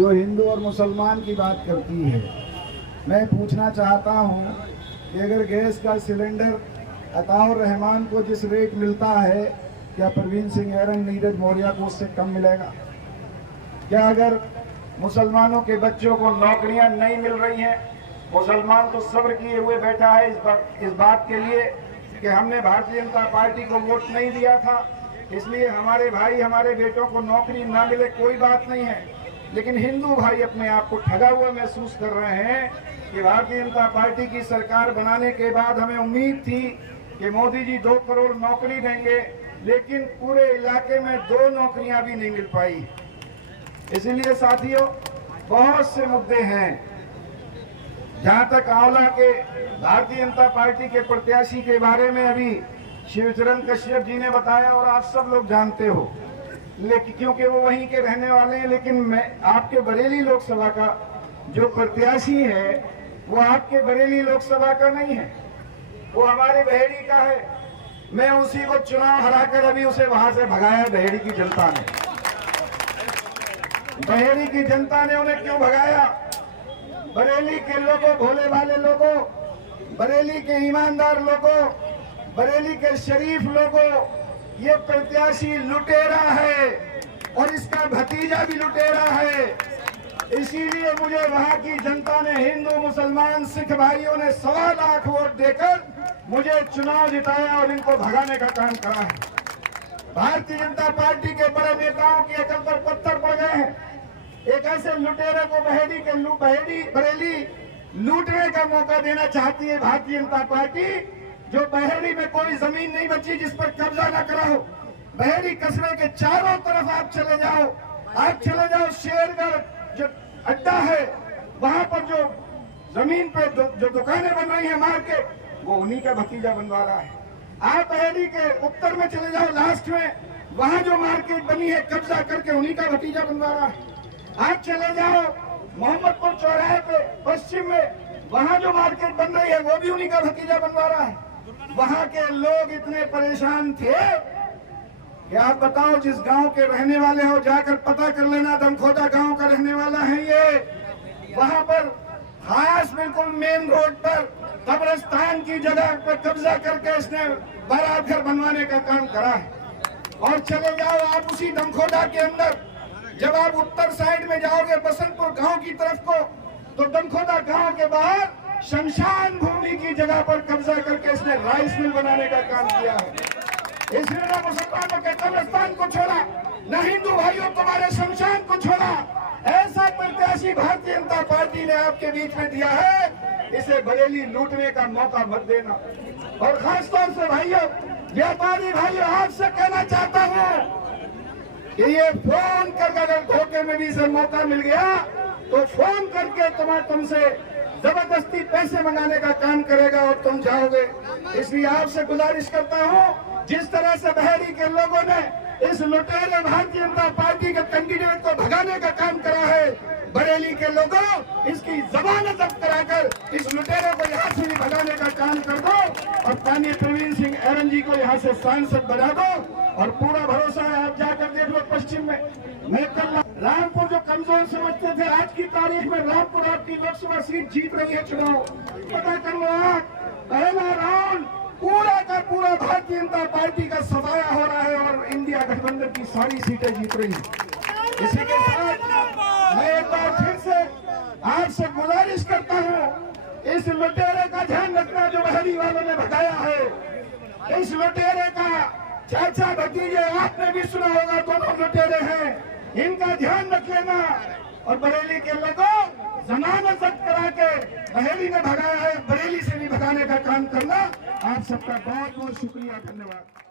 जो हिंदू और मुसलमान की बात करती है। मैं पूछना चाहता हूँ कि अगर गैस का सिलेंडर अताउर रहमान को जिस रेट मिलता है, क्या परवीन सिंह ऐरन, नीरज मौर्य को उससे कम मिलेगा? क्या अगर मुसलमानों के बच्चों को नौकरियां नहीं मिल रही हैं, मुसलमान तो सब्र किए हुए बैठा है इस बात के लिए कि हमने भारतीय जनता पार्टी को वोट नहीं दिया था, इसलिए हमारे भाई हमारे बेटों को नौकरी ना मिले, कोई बात नहीं है। लेकिन हिंदू भाई अपने आप को ठगा हुआ महसूस कर रहे हैं कि भारतीय जनता पार्टी की सरकार बनाने के बाद हमें उम्मीद थी कि मोदी जी 2 करोड़ नौकरी देंगे, लेकिन पूरे इलाके में 2 नौकरियां भी नहीं मिल पाई। इसीलिए साथियों, बहुत से मुद्दे हैं। जहां तक आंवला के भारतीय जनता पार्टी के प्रत्याशी के बारे में अभी शिवचरण कश्यप जी ने बताया और आप सब लोग जानते हो, लेकिन क्योंकि वो वहीं के रहने वाले हैं। लेकिन मैं आपके बरेली लोकसभा का जो प्रत्याशी है वो आपके बरेली लोकसभा का नहीं है, वो हमारे बहेड़ी का है। मैं उसी को चुनाव हराकर अभी उसे वहां से भगाया। बहेड़ी की जनता ने, बहेड़ी की जनता ने उन्हें क्यों भगाया? बरेली के लोगों, भोले भाले लोगों, बरेली के ईमानदार लोगों, बरेली के शरीफ लोगों, ये प्रत्याशी लुटेरा है और इसका भतीजा भी लुटेरा है। इसीलिए मुझे वहां की जनता ने, हिंदू मुसलमान सिख भाइयों ने 1.25 लाख वोट देकर मुझे चुनाव जिताया और इनको भगाने का काम करा है। भारतीय जनता पार्टी के बड़े नेताओं की अकल पर पत्थर पड़ गए हैं। एक ऐसे लुटेरे को बरेली लूटने का मौका देना चाहती है भारतीय जनता पार्टी, जो बहेड़ी में कोई जमीन नहीं बची जिस पर कब्जा न करा हो। बहेड़ी कस्बे के चारों तरफ आप चले जाओ, शेरगढ़ जो अड्डा है वहां पर जो जमीन पे जो दुकानें बन रही है मार्केट, वो उन्हीं का भतीजा बनवा रहा है। आप बहेड़ी के उत्तर में चले जाओ, लास्ट में वहां जो मार्केट बनी है कब्जा करके उन्हीं का भतीजा बनवा रहा है। आप चले जाओ मोहम्मदपुर चौराहे पे पश्चिम में, वहां जो मार्केट बन रही है वो भी उन्हीं का भतीजा बनवा रहा है। वहां के लोग इतने परेशान थे कि आप बताओ, जिस गांव के रहने वाले हो जाकर पता कर लेना, दमखोदा गांव का रहने वाला है ये। वहां पर खास बिल्कुल मेन रोड पर कब्रिस्तान की जगह पर कब्जा करके इसने बारात घर बनवाने का काम करा है। और चले जाओ आप उसी दमखोदा के अंदर, जब आप उत्तर साइड में जाओगे बसंतपुर गांव की तरफ को, तो दमखोदा गांव के बाहर शमशान भूमि की जगह पर कब्जा करके इसने राइस मिल बनाने का काम किया है। इसने न मुसलमानों के कब्रिस्तान को छोड़ा, न हिंदू भाइयों तुम्हारे शमशान को छोड़ा। ऐसा प्रत्याशी भारतीय जनता पार्टी ने आपके बीच में दिया है, इसे बरेली लूटने का मौका मत देना। और खासतौर से भाइयों, व्यापारी भाइयों, आपसे कहना चाहता हूँ कि ये फोन करके अगर धोखे में भी इसे मौका मिल गया तो फोन करके तुमसे जबरदस्ती पैसे मंगाने का काम करेगा और तुम जाओगे। इसलिए आपसे गुजारिश करता हूं, जिस तरह से बहेड़ी के लोगों ने इस लुटेरे भारतीय जनता पार्टी के कैंडिडेट को भगाने का काम करा है, बरेली के लोगों इसकी जमानत जब्त कराकर इस लुटेरे को यहाँ से भी भगाने का काम कर दो और माननीय परवीन सिंह ऐरन जी को यहाँ से सांसद बना दो। और पूरा भरोसा है, आप जाकर देख लो पश्चिम में। मैं कल रामपुर जो कमजोर समझते थे, आज की तारीख में रामपुर आपकी लोकसभा सीट जीत रही है। चुनाव पता कर लो, आज पहला राउंड पूरा का पूरा भारतीय जनता पार्टी का सफाया हो रहा है और इंडिया गठबंधन की सारी सीटें जीत रही है। इसी के साथ मैं एक बार फिर से आपसे गुजारिश करता हूँ, इस लुटेरे का ध्यान रखना जो बहेड़ी वालों ने भगाया है। इस लुटेरे का चाचा भतीजे आपने भी सुना होगा, दोनों लुटेरे हैं, इनका ध्यान रख लेना। और बरेली के लोगों, जमानत जब्त करा के बहेड़ी ने भगाया है, बरेली से भी भगाने का काम करना। आप सबका बहुत बहुत शुक्रिया, धन्यवाद।